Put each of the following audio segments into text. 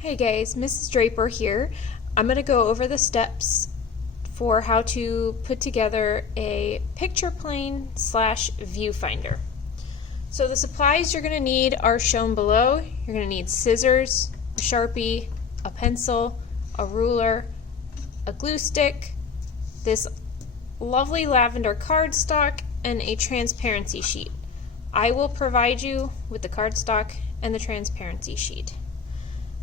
Hey guys, Mrs. Draper here. I'm going to go over the steps for how to put together a picture plane / viewfinder. So the supplies you're going to need are shown below. You're going to need scissors, a Sharpie, a pencil, a ruler, a glue stick, this lovely lavender cardstock, and a transparency sheet. I will provide you with the cardstock and the transparency sheet.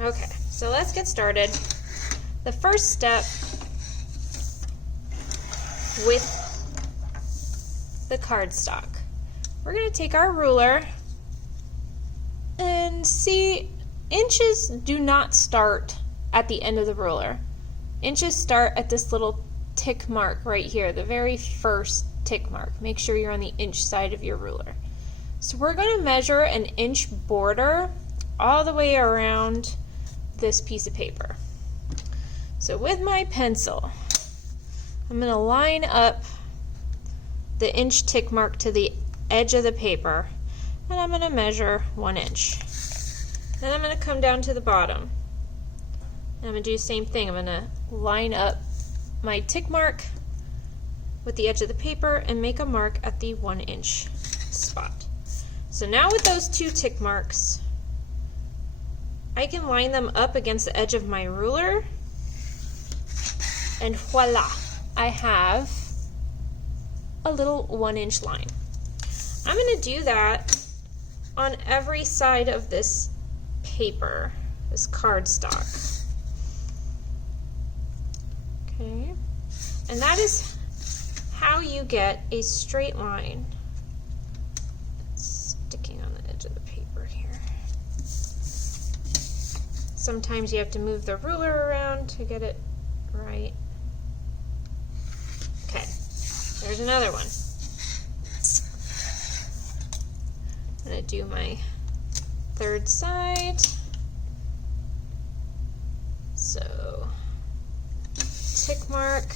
Okay, so let's get started. The first step with the cardstock. We're going to take our ruler and see, inches do not start at the end of the ruler. Inches start at this little tick mark right here, the very first tick mark. Make sure you're on the inch side of your ruler. So we're going to measure an inch border all the way around this piece of paper. So with my pencil, I'm going to line up the inch tick mark to the edge of the paper, and I'm going to measure 1 inch. Then I'm going to come down to the bottom, and I'm going to do the same thing. I'm going to line up my tick mark with the edge of the paper and make a mark at the 1 inch spot. So now with those two tick marks, I can line them up against the edge of my ruler, and voila, I have a little 1 inch line. I'm going to do that on every side of this paper, this cardstock. Okay, and that is how you get a straight line sticking on the edge of the paper here. Sometimes you have to move the ruler around to get it right. Okay, there's another one. I'm going to do my third side. So, tick mark,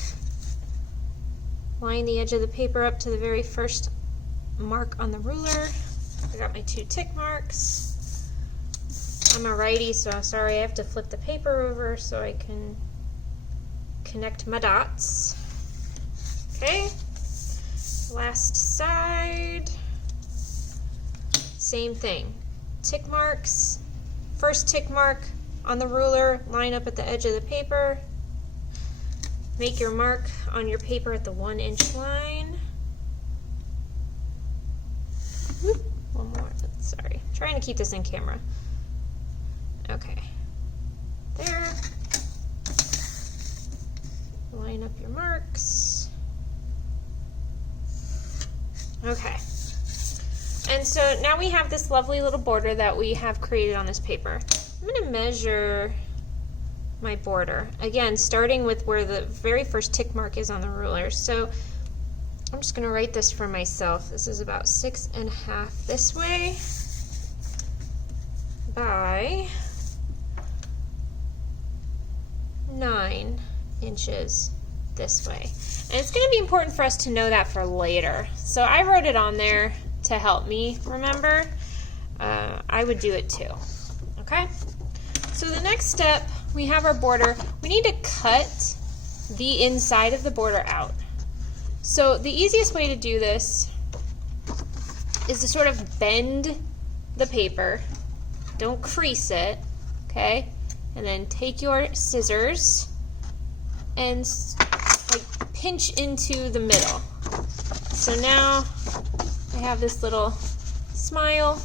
line the edge of the paper up to the very first mark on the ruler. I got my two tick marks. I'm a righty, so I'm sorry I have to flip the paper over so I can connect my dots. Okay, last side, same thing. Tick marks, first tick mark on the ruler, line up at the edge of the paper. Make your mark on your paper at the 1 inch line. Whoop, one more, sorry. Trying to keep this in camera. Okay, there. Line up your marks. Okay. And so now we have this lovely little border that we have created on this paper. I'm going to measure my border. Again, starting with where the very first tick mark is on the ruler. So I'm just going to write this for myself. This is about 6.5 this way by 9 inches this way. And it's going to be important for us to know that for later. So I wrote it on there to help me remember. I would do it too. Okay? So the next step, we have our border. We need to cut the inside of the border out. So the easiest way to do this is to sort of bend the paper. Don't crease it, okay? And then take your scissors and like pinch into the middle. So now I have this little smile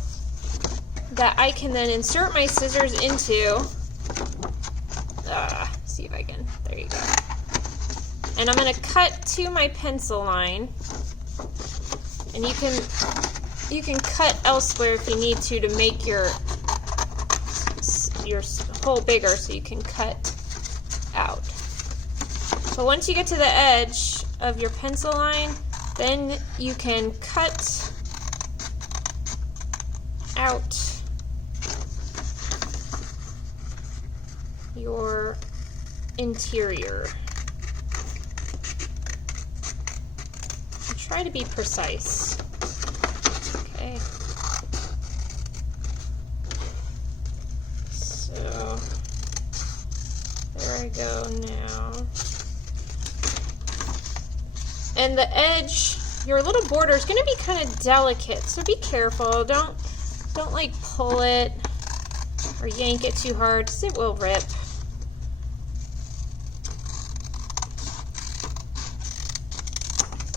that I can then insert my scissors into. See if I can, there you go. And I'm going to cut to my pencil line, and you can cut elsewhere if you need to make your hole bigger so you can cut out. But once you get to the edge of your pencil line, then you can cut out your interior. Try to be precise. Okay. So we go now. And the edge, your little border is going to be kind of delicate, so be careful. Don't like pull it or yank it too hard, because it will rip.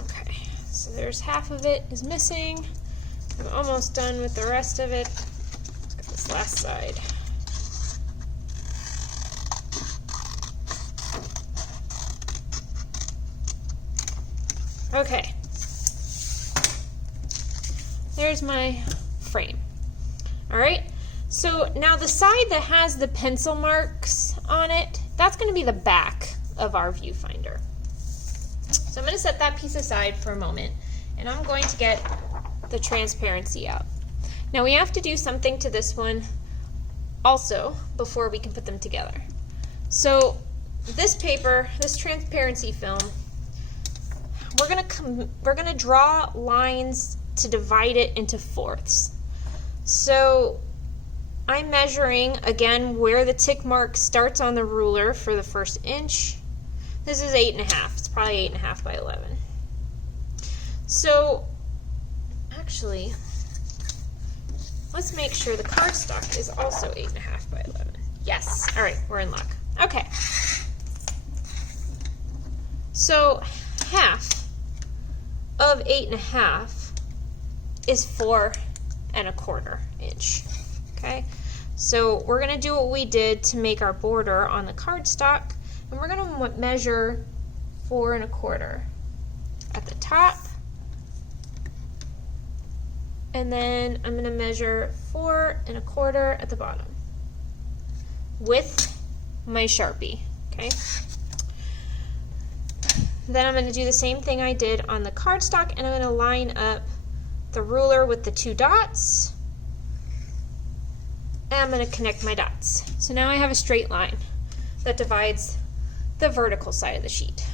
Okay, so there's half of it is missing. I'm almost done with the rest of it. Let's get this last side. Okay, there's my frame. All right, so now the side that has the pencil marks on it, that's going to be the back of our viewfinder. So I'm going to set that piece aside for a moment, and I'm going to get the transparency out. Now we have to do something to this one also before we can put them together. So this paper, this transparency film, we're gonna draw lines to divide it into fourths. So I'm measuring again where the tick mark starts on the ruler for the first inch. This is 8.5. It's probably 8.5 by 11. So actually, let's make sure the cardstock is also 8.5 by 11. Yes. All right, we're in luck. Okay. So half of 8.5 is 4.25 inch. Okay, so we're gonna do what we did to make our border on the cardstock, and we're gonna measure 4.25 at the top, and then I'm gonna measure 4.25 at the bottom with my Sharpie. Okay. Then I'm going to do the same thing I did on the cardstock, and I'm going to line up the ruler with the two dots, and I'm going to connect my dots. So now I have a straight line that divides the vertical side of the sheet.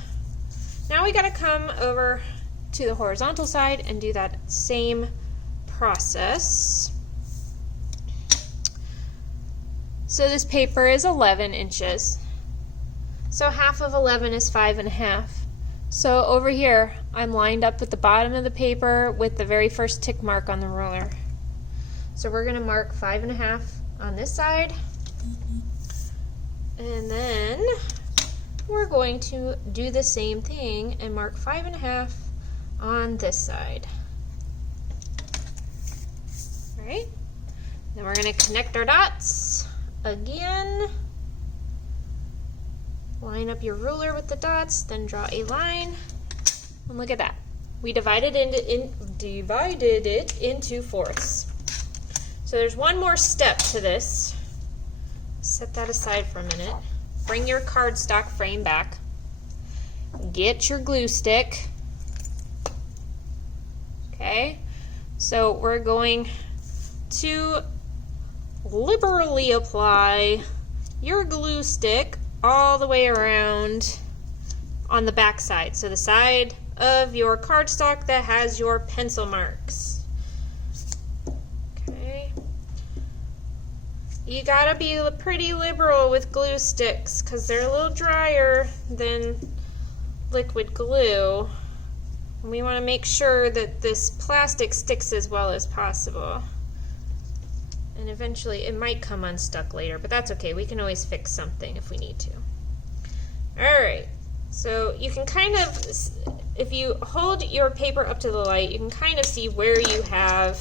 Now we got to come over to the horizontal side and do that same process. So this paper is 11 inches. So half of 11 is 5.5. So over here, I'm lined up with the bottom of the paper with the very first tick mark on the ruler. So we're going to mark 5.5 on this side. And then we're going to do the same thing and mark 5.5 on this side. All right. Then we're going to connect our dots again. Line up your ruler with the dots, then draw a line, and look at that. We divided it into fourths. So there's one more step to this. Set that aside for a minute. Bring your cardstock frame back. Get your glue stick. Okay, so we're going to liberally apply your glue stick all the way around on the back side. So the side of your cardstock that has your pencil marks. Okay. You gotta be pretty liberal with glue sticks because they're a little drier than liquid glue. And we want to make sure that this plastic sticks as well as possible. And eventually it might come unstuck later, but that's okay. We can always fix something if we need to. Alright, so you can kind of, if you hold your paper up to the light, you can kind of see where you have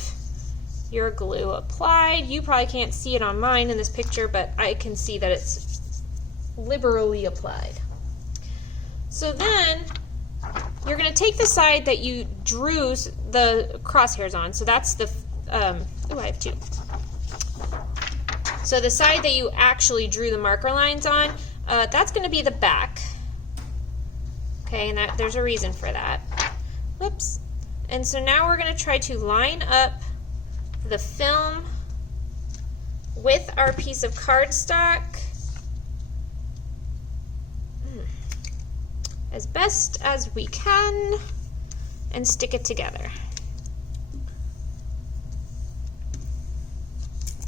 your glue applied. You probably can't see it on mine in this picture, but I can see that it's liberally applied. So then you're going to take the side that you drew the crosshairs on. So that's the, I have two. So the side that you actually drew the marker lines on, that's going to be the back. Okay, and there's a reason for that. Whoops. And so now we're going to try to line up the film with our piece of cardstock as best as we can and stick it together.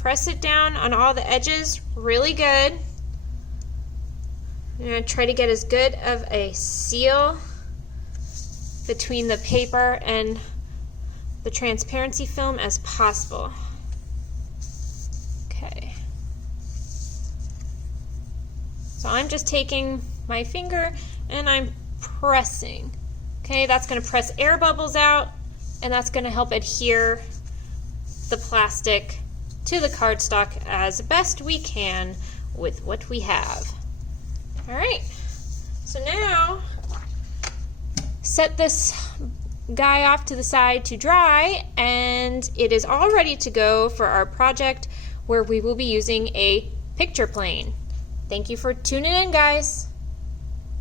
Press it down on all the edges really good. I'm going to try to get as good of a seal between the paper and the transparency film as possible. Okay. So I'm just taking my finger and I'm pressing. Okay, that's going to press air bubbles out, and that's going to help adhere the plastic to the cardstock as best we can with what we have. All right, so now set this guy off to the side to dry, and it is all ready to go for our project where we will be using a picture plane. Thank you for tuning in, guys.